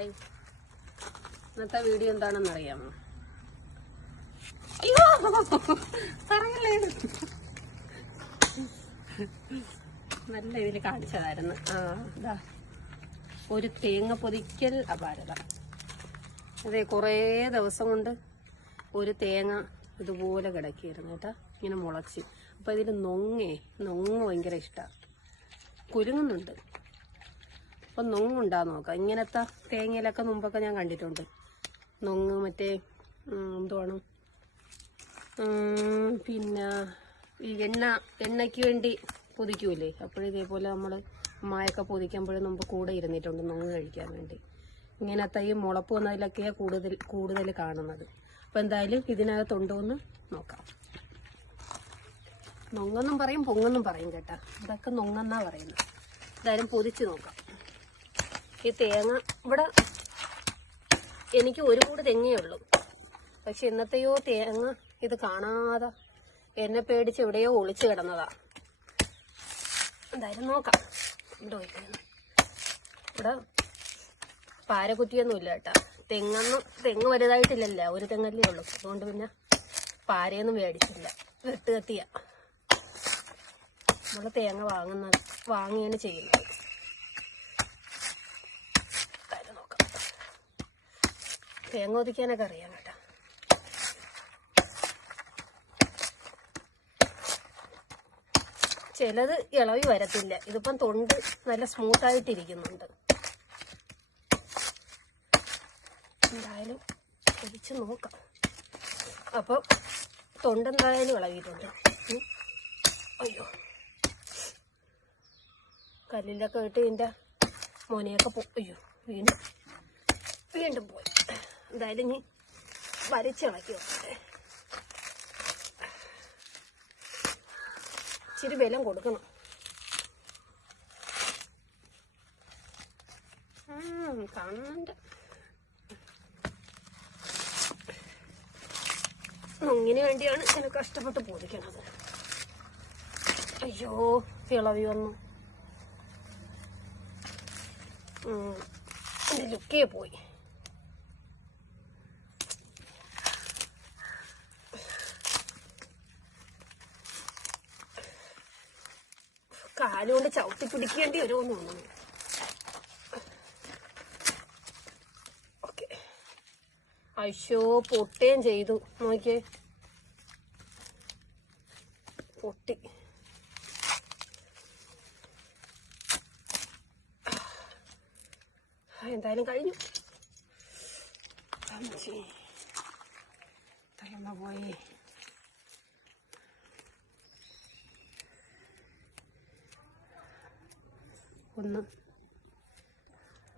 Hi, ഇന്നത്തെ video എന്താണെന്ന് അറിയാമോ? അയ്യോ പറയല്ലേ, നല്ല ഇതിൽ കാണിച്ചതായിരുന്നു. ഇതാ ഒരു തേങ്ങ പൊതിക്കൽ അപാരത. അതെ, കുറേ ദിവസം കൊണ്ട് ഒരു തേങ്ങ ഇതുപോലെ കിടക്കിയിരുന്നു കേട്ടാ, ഇങ്ങനെ മുളച്ച്. അപ്പം ഇതിൽ നൊങ്ങ് ഭയങ്കര ഇഷ്ടമാണ്, കുലുങ്ങുന്നുണ്ട്. അപ്പം നൊങ്ങുണ്ടാന്ന് നോക്കാം. ഇങ്ങനത്തെ തേങ്ങയിലൊക്കെ മുമ്പൊക്കെ ഞാൻ കണ്ടിട്ടുണ്ട് നൊങ്ങ്. മറ്റേ എന്തുവാണ്, പിന്നെ ഈ എണ്ണയ്ക്ക് വേണ്ടി പൊതിക്കൂലേ, അപ്പോഴിതേപോലെ നമ്മൾ അമ്മായൊക്കെ പൊതിക്കുമ്പോഴും മുമ്പ് കൂടെ ഇരുന്നിട്ടുണ്ട് നൊങ്ങ് കഴിക്കാൻ വേണ്ടി. ഇങ്ങനത്തെ ഈ മുളപ്പ് വന്നതിലൊക്കെയാണ് കൂടുതൽ കാണുന്നത്. അപ്പം എന്തായാലും ഇതിനകത്തുണ്ടോ എന്ന് നോക്കാം. നൊങ്ങെന്നും പറയും പൊങ്ങെന്നും പറയും കേട്ടാ, ഇതൊക്കെ നൊങ്ങെന്നാ പറയുന്നത്. എന്തായാലും പൊതിച്ച് നോക്കാം. ഈ തേങ്ങ ഇവിടെ എനിക്ക് ഒരു കൂട് തെങ്ങേ ഉള്ളൂ, പക്ഷെ ഇന്നത്തെയോ തേങ്ങ ഇത് കാണാതെ എന്നെ പേടിച്ച് എവിടെയോ ഒളിച്ചു കിടന്നതാ. എന്തായാലും നോക്കാം. ഇവിടെ പാരക്കുറ്റിയൊന്നും ഇല്ല കേട്ടാ. തെങ്ങ് വലുതായിട്ടില്ലല്ലോ, ഒരു തെങ്ങല്ലേ ഉള്ളൂ. അതുകൊണ്ട് പിന്നെ പാരയൊന്നും മേടിച്ചില്ല, വെട്ടുകത്തിയ നമ്മൾ തേങ്ങ വാങ്ങിയാണ് ചെയ്യുന്നത്. നോക്കാം, തേങ്ങ ഒതിക്കാനൊക്കെ അറിയാം കേട്ടാ. ചിലത് ഇളവി വരത്തില്ല. ഇതിപ്പം തൊണ്ട് നല്ല സ്മൂത്തായിട്ടിരിക്കുന്നുണ്ട്. എന്തായാലും ഒതിച്ച് നോക്കാം. അപ്പം തൊണ്ടെന്തായാലും ഇളകിയിട്ടുണ്ട്. അയ്യോ, കല്ലിലൊക്കെ ഇട്ട് ഇതിൻ്റെ മോനെയൊക്കെ അയ്യോ വീണ്ടും പോയി. എന്തായാലും ഇനി വരച്ചിളക്കി നോക്കട്ടെ. ഇച്ചിരി ബലം കൊടുക്കണം. കാണുന്നുണ്ട്. നൊങ്ങിന് വേണ്ടിയാണ് ഇങ്ങനെ കഷ്ടപ്പെട്ട് പൊതിക്കണത്. അയ്യോ, ഇളവി വന്നു. എൻ്റെ ലുക്കേ പോയി. കാലുകൊണ്ട് ചവിട്ടി പിടിക്കേണ്ടി വരുമെന്ന് തോന്നുന്നു. ഓക്കെ, അയ്യോ പൊട്ടുകയും ചെയ്തു. നോക്കിയേ, പൊട്ടി. എന്തായാലും കഴിഞ്ഞു. തലമ്മ പോയി.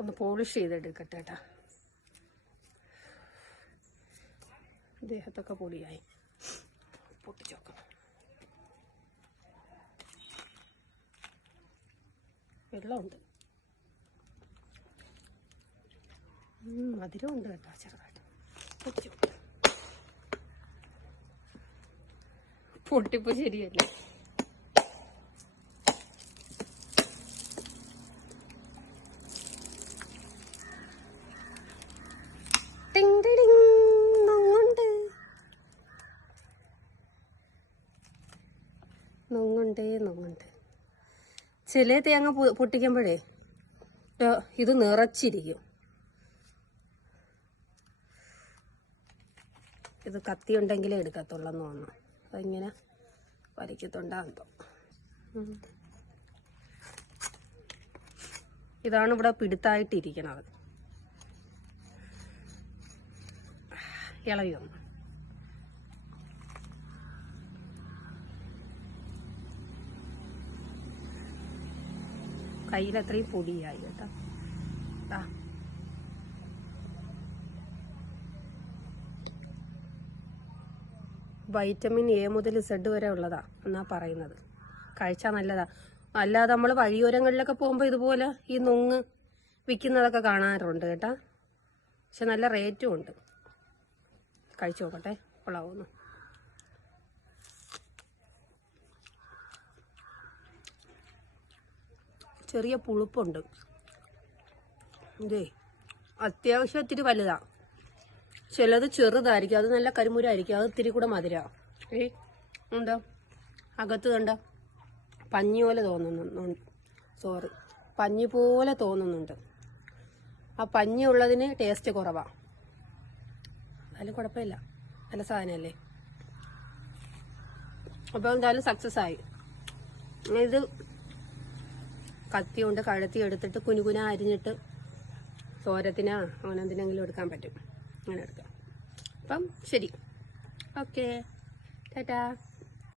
ഒന്ന് പോളിഷ് ചെയ്തെടുക്കട്ടെ കേട്ടാ. ദേഹത്തൊക്കെ പൊടിയായി. പൊട്ടിച്ച് നോക്കണം. വെള്ളമുണ്ട്, മധുരമുണ്ട് കേട്ടോ, ചെറുതായിട്ട്. പൊട്ടിച്ച് നോക്കാം. പൊട്ടിപ്പോ ശരിയല്ലേ. നൊങ്ങുണ്ട്. ചില തേങ്ങ പൊട്ടിക്കുമ്പോഴേ ഇത് നിറച്ചിരിക്കും. ഇത് കത്തി ഉണ്ടെങ്കിലേ എടുക്കത്തുള്ളെന്ന് തോന്നുന്നു. അതിങ്ങനെ വലിക്കത്തുണ്ടാകുമ്പോൾ ഇതാണ് ഇവിടെ പിടുത്തായിട്ടിരിക്കണത്. ഇളവി വന്നു. കയ്യിലത്രയും പൊടിയായി കേട്ടോ. വൈറ്റമിൻ എ മുതൽ Z വരെ ഉള്ളതാ എന്നാ പറയുന്നത്. കഴിച്ചാൽ നല്ലതാ. അല്ലാതെ നമ്മൾ വഴിയോരങ്ങളിലൊക്കെ പോകുമ്പോൾ ഇതുപോലെ ഈ നൊങ്ങ് വിൽക്കുന്നതൊക്കെ കാണാറുണ്ട് കേട്ടാ. പക്ഷെ നല്ല റേറ്റും ഉണ്ട്. കഴിച്ചു നോക്കട്ടെ, കൊള്ളാവുന്നു. ചെറിയ പുളിപ്പുണ്ട്. ഇതേ അത്യാവശ്യം ഇത്തിരി വലുതാണ്. ചിലത് ചെറുതായിരിക്കും, അത് നല്ല കരിമുരായിരിക്കും, അത് ഇത്തിരി കൂടെ മധുരമാണ്. എന്താ അകത്ത് കണ്ട പഞ്ഞി പോലെ തോന്നുന്നുണ്ട്, പഞ്ഞി പോലെ തോന്നുന്നുണ്ട്. ആ പഞ്ഞി ഉള്ളതിന് ടേസ്റ്റ് കുറവാണ്. അതിൽ കുഴപ്പമില്ല, നല്ല സാധനമല്ലേ. അപ്പോൾ എന്തായാലും സക്സസ് ആയി. ഇത് കത്തി കൊണ്ട് കഴത്തി എടുത്തിട്ട് കുനുകുന അരിഞ്ഞിട്ട് തോരത്തിനാ അങ്ങനെ എന്തിനെങ്കിലും എടുക്കാൻ പറ്റും, അങ്ങനെ എടുക്കാം. അപ്പം ശരി, ഓക്കെ, ടാറ്റാ.